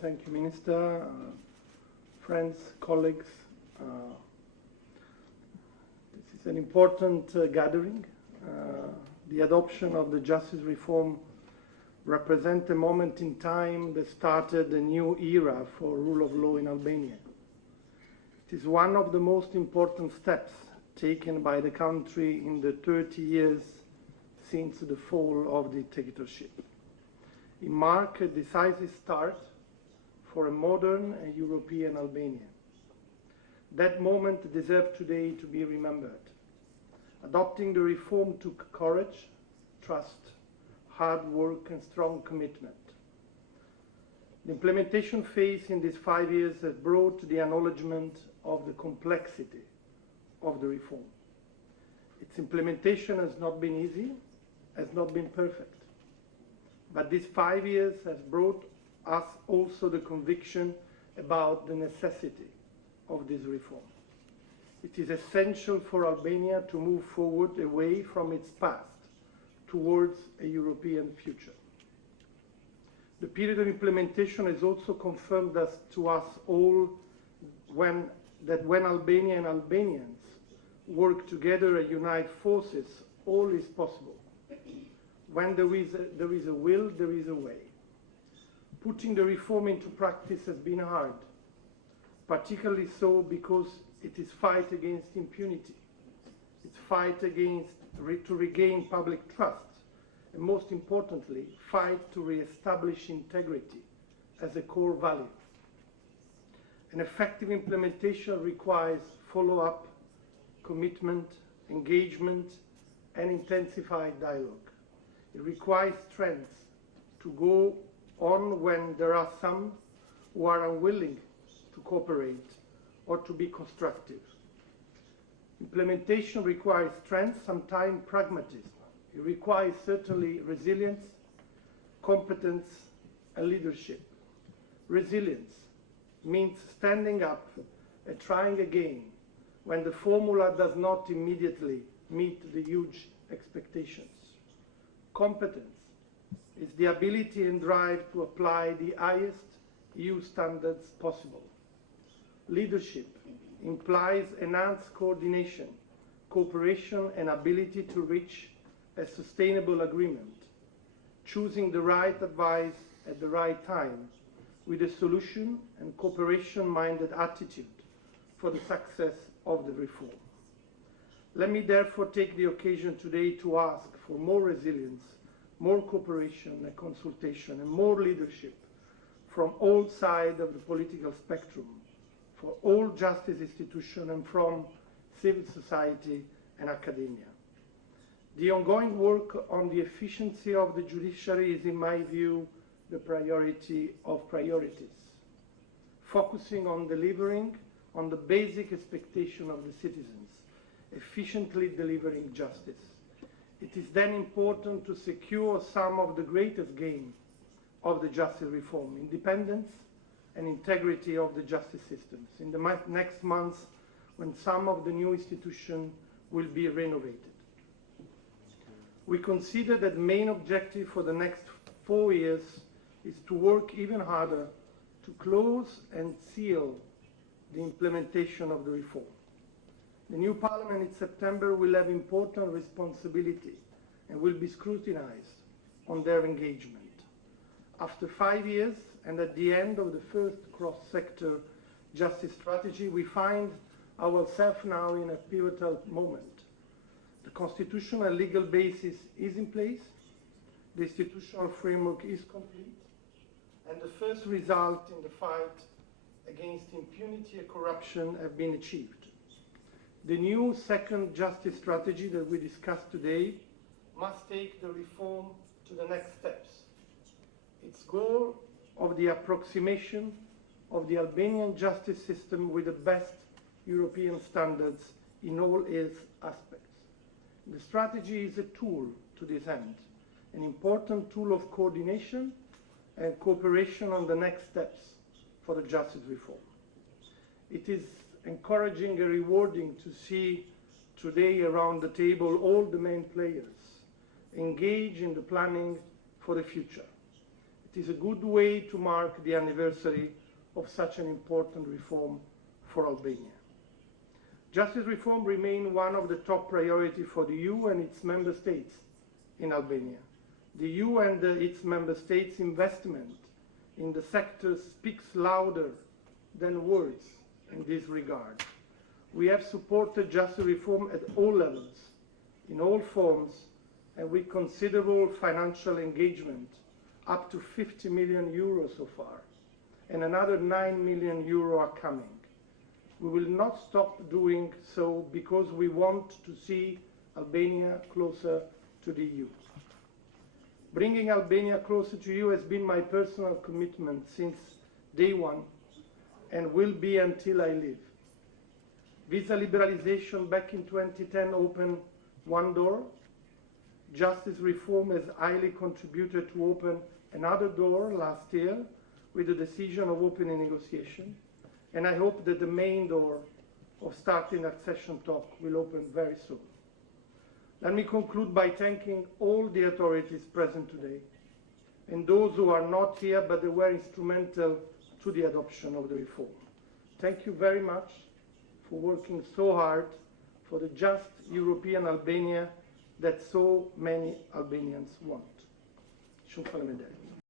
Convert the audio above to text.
Thank you, Minister. Friends, colleagues, this is an important gathering. The adoption of the justice reform represents a moment in time that started a new era for rule of law in Albania. It is one of the most important steps taken by the country in the 30 years since the fall of the dictatorship. It marked a decisive start for a modern and European Albania. That moment deserves today to be remembered. Adopting the reform took courage, trust, hard work and strong commitment. The implementation phase in these 5 years has brought the acknowledgement of the complexity of the reform. Its implementation has not been easy, has not been perfect. But these 5 years has brought us also the conviction about the necessity of this reform. It is essential for Albania to move forward away from its past towards a European future. The period of implementation has also confirmed to us all that when Albania and Albanians work together and unite forces, all is possible. When there is a will, there is a way. Putting the reform into practice has been hard, particularly so because it is fight against impunity. It's fight to regain public trust, and most importantly, fight to re-establish integrity as a core value. An effective implementation requires follow-up, commitment, engagement, and intensified dialogue. It requires strength to go on when there are some who are unwilling to cooperate or to be constructive. Implementation requires strength, sometimes pragmatism. It requires certainly resilience, competence, and leadership. Resilience means standing up and trying again when the formula does not immediately meet the huge expectations. Competence is the ability and drive to apply the highest EU standards possible. Leadership implies enhanced coordination, cooperation, and ability to reach a sustainable agreement, choosing the right advice at the right time with a solution and cooperation-minded attitude for the success of the reform. Let me therefore take the occasion today to ask for more resilience, more cooperation and consultation, and more leadership from all sides of the political spectrum, for all justice institutions and from civil society and academia. The ongoing work on the efficiency of the judiciary is, in my view, the priority of priorities, focusing on delivering on the basic expectation of the citizens, efficiently delivering justice. It is then important to secure some of the greatest gain of the justice reform, independence and integrity of the justice systems in the next months when some of the new institutions will be renovated. We consider that the main objective for the next 4 years is to work even harder to close and seal the implementation of the reform. The new parliament in September will have important responsibility and will be scrutinized on their engagement. After 5 years and at the end of the first cross-sector justice strategy, we find ourselves now in a pivotal moment. The constitutional and legal basis is in place, the institutional framework is complete, and the first result in the fight against impunity and corruption have been achieved. The new second justice strategy that we discussed today must take the reform to the next steps. Its goal of the approximation of the Albanian justice system with the best European standards in all its aspects. The strategy is a tool to this end, an important tool of coordination and cooperation on the next steps for the justice reform. It is encouraging and rewarding to see today around the table all the main players engage in the planning for the future. It is a good way to mark the anniversary of such an important reform for Albania. Justice reform remains one of the top priorities for the EU and its member states in Albania. The EU and its member states' investment in the sector speaks louder than words in this regard. We have supported justice reform at all levels, in all forms, and with considerable financial engagement, up to 50 million euros so far, and another 9 million euro are coming. We will not stop doing so because we want to see Albania closer to the EU. Bringing Albania closer to you has been my personal commitment since day one and will be until I leave. Visa liberalization back in 2010 opened one door. Justice reform has highly contributed to open another door last year with the decision of opening negotiation. And I hope that the main door of starting accession talk will open very soon. Let me conclude by thanking all the authorities present today and those who are not here but they were instrumental to the adoption of the reform. Thank you very much for working so hard for the just European Albania that so many Albanians want. Shumë faleminderit.